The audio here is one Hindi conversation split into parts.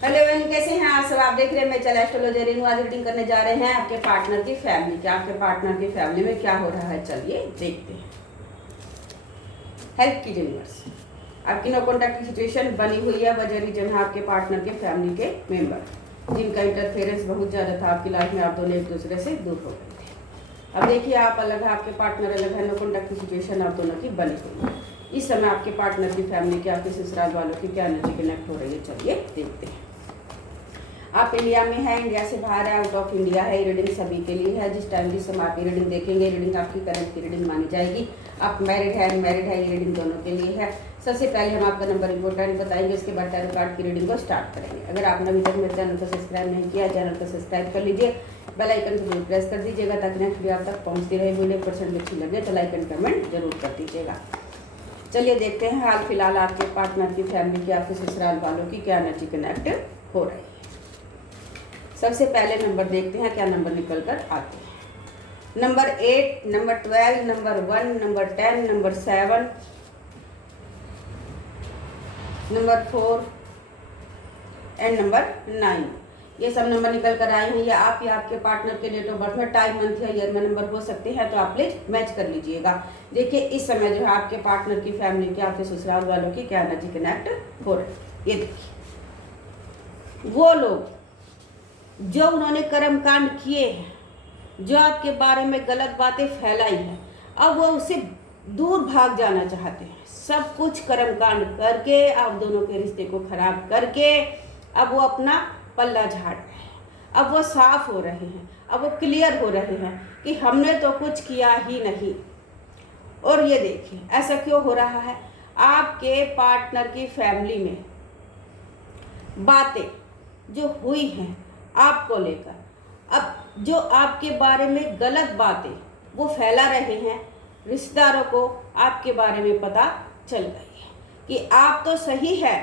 हेलो एवरीवन, कैसे हैं आप सब। आप देख रहे हैं मैं चल एस्ट्रोलॉजर रेनू। आज रीडिंग करने जा रहे हैं आपके पार्टनर की फैमिली के। आपके पार्टनर की फैमिली में क्या हो रहा है, चलिए देखते हैं। हेल्प की यूनिवर्स, आपकी नो कॉन्टैक्ट की सिचुएशन बनी हुई है। वजह रीजन है आपके पार्टनर के फैमिली के मेंबर जिनका इंटरफेरेंस बहुत ज़्यादा था आपकी लाइफ में। आप दोनों एक दूसरे से दूर हो गए थे। अब देखिए, आप अलग है, आपके पार्टनर अलग है। नो कॉन्टैक्ट की सिचुएशन आप दोनों की बनी हुई है। इस समय आपके पार्टनर की फैमिली के, आपके ससुराल वालों की क्या एनर्जी कनेक्ट हो रही है, चलिए देखते हैं। आप इंडिया में है, इंडिया से बाहर है, आउट ऑफ इंडिया है, रीडिंग सभी के लिए है। जिस टाइम जिस समय आप ये रीडिंग देखेंगे, रीडिंग आपकी करंट की रीडिंग मानी जाएगी। आप मैरिड है, अनमैरिड है, ये रीडिंग दोनों के लिए है। सबसे पहले हम आपका नंबर इंपॉर्टेंट बताएंगे, उसके बाद टैरो कार्ड की रीडिंग को स्टार्ट करेंगे। अगर आपने अभी तक मेरे चैनल को सब्सक्राइब नहीं किया, चैनल को सब्सक्राइब कर लीजिए, बेल आइकन को जरूर प्रेस कर दीजिएगा ताकि नेक्स्ट वीडियो आप तक पहुँचती रहे। वीडियो % अच्छी लगे तो लाइक एंड कमेंट जरूर कर दीजिएगा। चलिए देखते हैं हाल फिलहाल आपके पार्टनर की फैमिली की, आपके ससुराल वालों की क्या एनर्जी कनेक्ट हो रही है। सबसे पहले नंबर देखते हैं क्या नंबर निकल कर आते हैं। Number 8, number 12, number 1, number 10, number 7, number 4 and number 9। ये सब नंबर निकल कर आए हैं। ये आप या आपके पार्टनर के डेट ऑफ बर्थ में, टाइम, मंथ या ईयर में नंबर हो सकते हैं, तो आप प्लीज मैच कर लीजिएगा। देखिए इस समय जो है आपके पार्टनर की फैमिली के, आपके ससुराल वालों की क्या एनर्जी कनेक्ट हो रही है। ये देखिए, वो लोग जो उन्होंने कर्म कांड किए हैं, जो आपके बारे में गलत बातें फैलाई हैं, अब वो उससे दूर भाग जाना चाहते हैं। सब कुछ कर्म कांड करके, आप दोनों के रिश्ते को खराब करके, अब वो अपना पल्ला झाड़ रहे हैं। अब वो साफ हो रहे हैं, अब वो क्लियर हो रहे हैं कि हमने तो कुछ किया ही नहीं। और ये देखिए ऐसा क्यों हो रहा है। आपके पार्टनर की फैमिली में बातें जो हुई हैं आपको लेकर, अब जो आपके बारे में गलत बातें वो फैला रहे हैं, रिश्तेदारों को आपके बारे में पता चल गई है कि आप तो सही है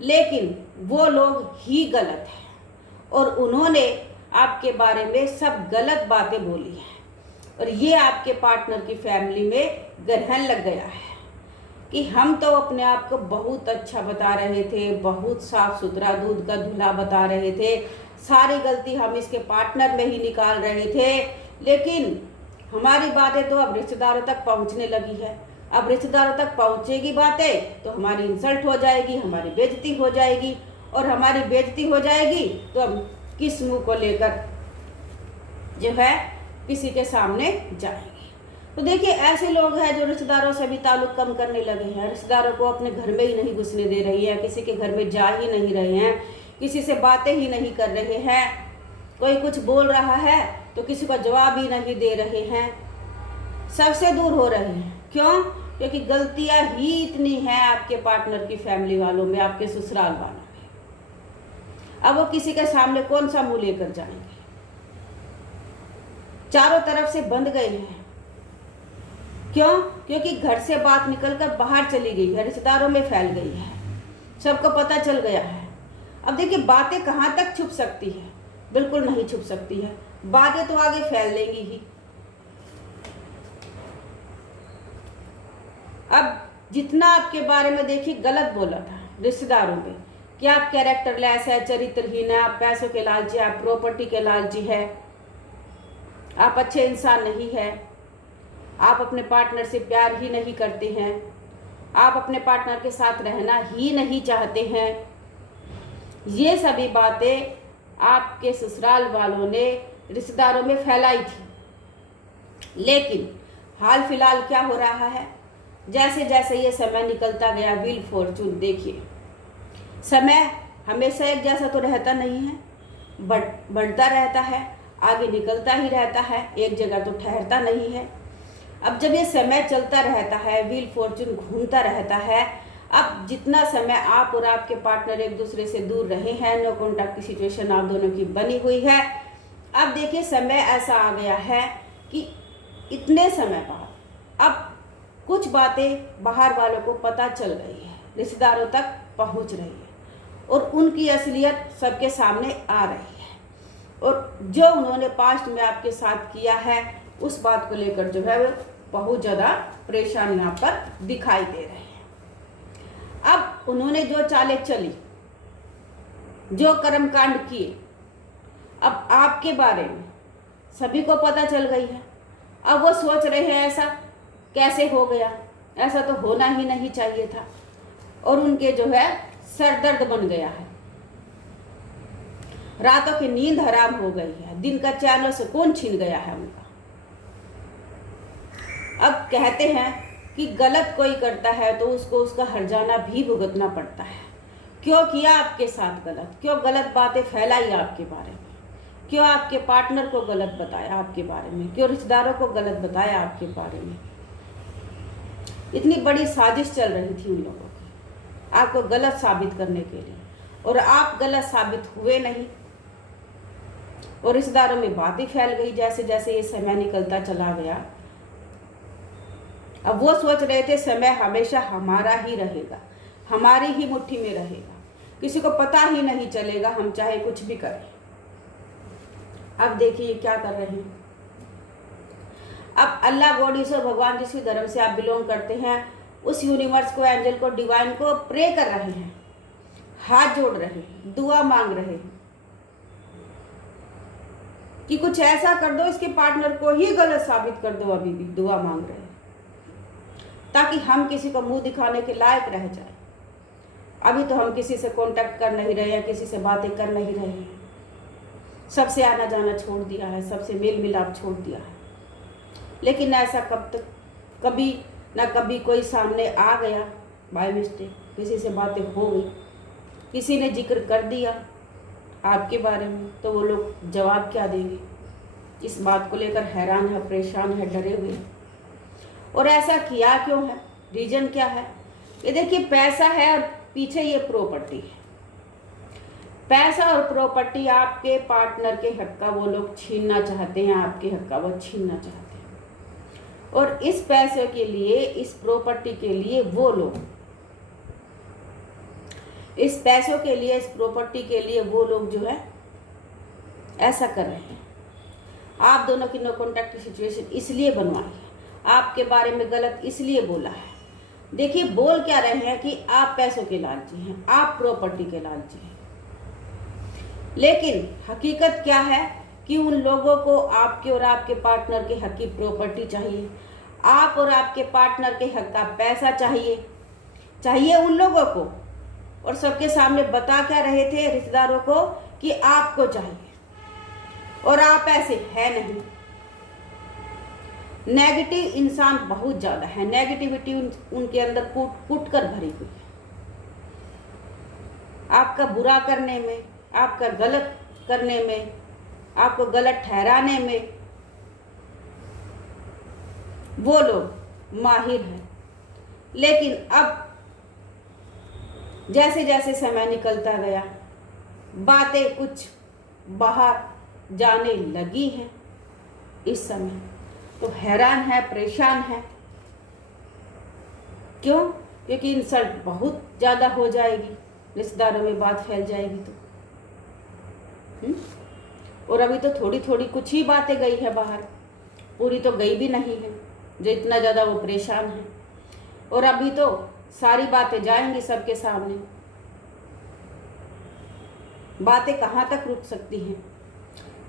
लेकिन वो लोग ही गलत हैं, और उन्होंने आपके बारे में सब गलत बातें बोली हैं। और ये आपके पार्टनर की फैमिली में ग्रहण लग गया है कि हम तो अपने आप को बहुत अच्छा बता रहे थे, बहुत साफ सुथरा दूध का धुला बता रहे थे, सारी गलती हम इसके पार्टनर में ही निकाल रहे थे, लेकिन हमारी बातें तो अब रिश्तेदारों तक पहुंचने लगी है। अब रिश्तेदारों तक पहुंचेगी बातें तो हमारी इंसल्ट हो जाएगी, हमारी बेइज्जती हो जाएगी, और हमारी बेइज्जती हो जाएगी तो हम किस मुंह को लेकर जो है किसी के सामने जाएंगे। तो देखिए ऐसे लोग हैं जो रिश्तेदारों से भी ताल्लुक कम करने लगे हैं, रिश्तेदारों को अपने घर में ही नहीं घुसने दे रही है, किसी के घर में जा ही नहीं रहे हैं, किसी से बातें ही नहीं कर रहे हैं। कोई कुछ बोल रहा है तो किसी को जवाब ही नहीं दे रहे हैं, सबसे दूर हो रहे हैं। क्यों? क्योंकላकि गलतियां ही इतनी हैं आपके पार्टनर की फैमिली वालों में, आपके ससुराल वालों में। अब वो किसी के सामने कौन सा मुंह लेकर जाएंगे। चारों तरफ से बंद गए हैं। क्यों? क्योंकि घर से बात निकलकर बाहर चली गई है, रिश्तेदारों में फैल गई है, सबको पता चल गया है। अब देखिए बातें कहाँ तक छुप सकती है, बिल्कुल नहीं छुप सकती है। बातें तो आगे फैल देंगी ही। अब जितना आपके बारे में देखिए गलत बोला था रिश्तेदारों में कि आप कैरेक्टरलेस है, चरित्रहीन है, आप पैसों के लालची, आप प्रॉपर्टी के लालची है, आप अच्छे इंसान नहीं है, आप अपने पार्टनर से प्यार ही नहीं करते हैं, आप अपने पार्टनर के साथ रहना ही नहीं चाहते हैं। ये सभी बातें आपके ससुराल वालों ने रिश्तेदारों में फैलाई थी। लेकिन हाल फिलहाल क्या हो रहा है, जैसे जैसे ये समय निकलता गया, व्हील फॉर्चून देखिए, समय हमेशा एक जैसा तो रहता नहीं है, बढ़ता रहता है, आगे निकलता ही रहता है, एक जगह तो ठहरता नहीं है। अब जब ये समय चलता रहता है, व्हील फॉर्चून घूमता रहता है, अब जितना समय आप और आपके पार्टनर एक दूसरे से दूर रहे हैं, नो कॉन्टैक्ट की सिचुएशन आप दोनों की बनी हुई है। अब देखिए समय ऐसा आ गया है कि इतने समय बाद अब कुछ बातें बाहर वालों को पता चल रही है, रिश्तेदारों तक पहुंच रही है, और उनकी असलियत सबके सामने आ रही है। और जो उन्होंने पास्ट में आपके साथ किया है उस बात को लेकर जो है वो बहुत ज़्यादा परेशानी यहाँ पर दिखाई दे रही है। अब उन्होंने जो चालें चली जो कर्म कांड किए, अब आपके बारे में सभी को पता चल गई है। अब वो सोच रहे हैं ऐसा कैसे हो गया, ऐसा तो होना ही नहीं चाहिए था, और उनके जो है सर दर्द बन गया है। रातों की नींद हराम हो गई है, दिन का चैन सुकून छीन गया है उनका। अब कहते हैं कि गलत कोई करता है तो उसको उसका हर्जाना भी भुगतना पड़ता है। क्यों किया आपके साथ गलत, क्यों गलत बातें फैलाई आपके बारे में, क्यों आपके पार्टनर को गलत बताया आपके बारे में, क्यों रिश्तेदारों को गलत बताया आपके बारे में। इतनी बड़ी साजिश चल रही थी उन लोगों की आपको गलत साबित करने के लिए, और आप गलत साबित हुए नहीं, और रिश्तेदारों में बातें फैल गई जैसे जैसे ये समय निकलता चला गया। अब वो सोच रहे थे समय हमेशा हमारा ही रहेगा, हमारी ही मुट्ठी में रहेगा, किसी को पता ही नहीं चलेगा, हम चाहे कुछ भी करें। अब देखिए क्या कर रहे हैं। अब अल्लाह गॉड ईश्वर भगवान जिस भी धर्म से आप बिलोंग करते हैं, उस यूनिवर्स को, एंजल को, डिवाइन को प्रे कर रहे हैं, हाथ जोड़ रहे हैं, दुआ मांग रहे हैं कि कुछ ऐसा कर दो, इसके पार्टनर को ही गलत साबित कर दो। अभी भी दुआ मांग रहे हैं ताकि हम किसी को मुंह दिखाने के लायक रह जाए। अभी तो हम किसी से कांटेक्ट कर नहीं रहे हैं, किसी से बातें कर नहीं रहे हैं, सबसे आना जाना छोड़ दिया है, सबसे मेल मिलाप छोड़ दिया है। लेकिन ऐसा कब तक, कभी ना कभी कोई सामने आ गया बाय मिस्टेक, किसी से बातें हो गई, किसी ने जिक्र कर दिया आपके बारे में, तो वो लोग जवाब क्या देंगे, इस बात को लेकर हैरान है, परेशान है, डरे हुए हैं। और ऐसा किया क्यों है, रीजन क्या है? ये देखिए पैसा है और पीछे ये प्रॉपर्टी है। पैसा और प्रॉपर्टी आपके पार्टनर के हक का वो लोग छीनना चाहते हैं, आपके हक का वो छीनना चाहते हैं। और इस पैसे के लिए, इस प्रॉपर्टी के लिए वो लोग, इस पैसों के लिए, इस प्रॉपर्टी के लिए वो लोग जो है ऐसा कर रहे हैं। आप दोनों की नो कॉन्टैक्ट सिचुएशन इसलिए बनवाई है, आपके बारे में गलत इसलिए बोला है। देखिए बोल क्या रहे हैं कि आप पैसों के लालची हैं, आप प्रॉपर्टी के लालची हैं, लेकिन हकीकत क्या है कि उन लोगों को आपके और आपके पार्टनर के हक की प्रॉपर्टी चाहिए, आप और आपके पार्टनर के हक का पैसा चाहिए उन लोगों को। और सबके सामने बता क्या रहे थे रिश्तेदारों को कि आपको चाहिए, और आप ऐसे है नहीं। नेगेटिव इंसान बहुत ज़्यादा है, नेगेटिविटी उनके अंदर कूट कर भरी हुई है। आपका बुरा करने में, आपका गलत करने में, आपको गलत ठहराने में वो लोग माहिर हैं। लेकिन अब जैसे जैसे समय निकलता गया, बातें कुछ बाहर जाने लगी हैं इस समय, तो हैरान है, परेशान है। क्यों? क्योंकि इंसल्ट बहुत ज़्यादा हो जाएगी, रिश्तेदारों में बात फैल जाएगी तो। और अभी तो थोड़ी थोड़ी कुछ ही बातें गई है बाहर, पूरी तो गई भी नहीं है, जो इतना ज़्यादा वो परेशान है। और अभी तो सारी बातें जाएंगी सबके सामने। बातें कहाँ तक रुक सकती हैं?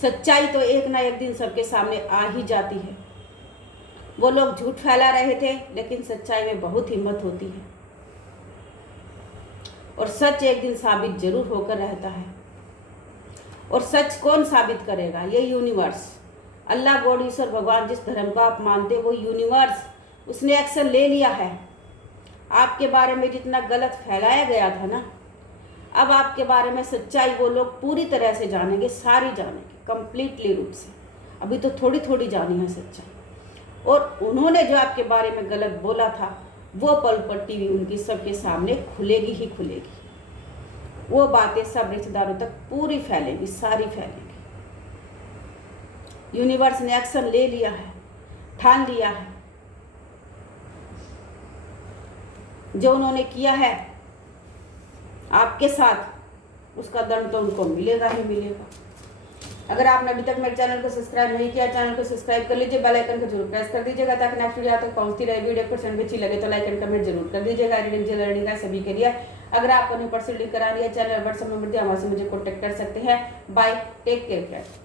सच्चाई तो एक ना एक दिन सबके सामने आ ही जाती है। वो लोग झूठ फैला रहे थे, लेकिन सच्चाई में बहुत हिम्मत होती है, और सच एक दिन साबित जरूर होकर रहता है। और सच कौन साबित करेगा? ये यूनिवर्स, अल्लाह गॉड ईश्वर भगवान जिस धर्म का आप मानते हो, वो यूनिवर्स, उसने एक्शन ले लिया है। आपके बारे में जितना गलत फैलाया गया था ना, अब आपके बारे में सच्चाई वो लोग पूरी तरह से जानेंगे, सारी जानेंगे, कंप्लीटली रूप से। अभी तो थोड़ी थोड़ी जानी है सच्चाई। और उन्होंने जो आपके बारे में गलत बोला था, वो प्रॉपर्टी भी उनकी सबके सामने खुलेगी ही खुलेगी। वो बातें सब रिश्तेदारों तक पूरी फैलेगी, सारी फैलेगी। यूनिवर्स ने एक्शन ले लिया है, ठान लिया है। जो उन्होंने किया है आपके साथ, उसका दंड तो उनको मिलेगा ही मिलेगा। अगर आपने अभी तक मेरे चैनल को सब्सक्राइब नहीं किया, चैनल को सब्सक्राइब कर लीजिए, बेल आइकन को जरूर प्रेस कर दीजिएगा ताकि नेक्स्ट वीडियो तक पहुंचती रहे। वीडियो को अच्छी लगे तो लाइक एंड कमेंट जरूर कर दीजिएगा। रीडिंग लर्निंग का सभी के लिए अगर आपको नहीं पर्सनली करानी है, चैनल व्हाट्सएप नंबर दिया, वहाँ से मुझे कॉन्टेक्ट कर सकते हैं। Bye, take care friends.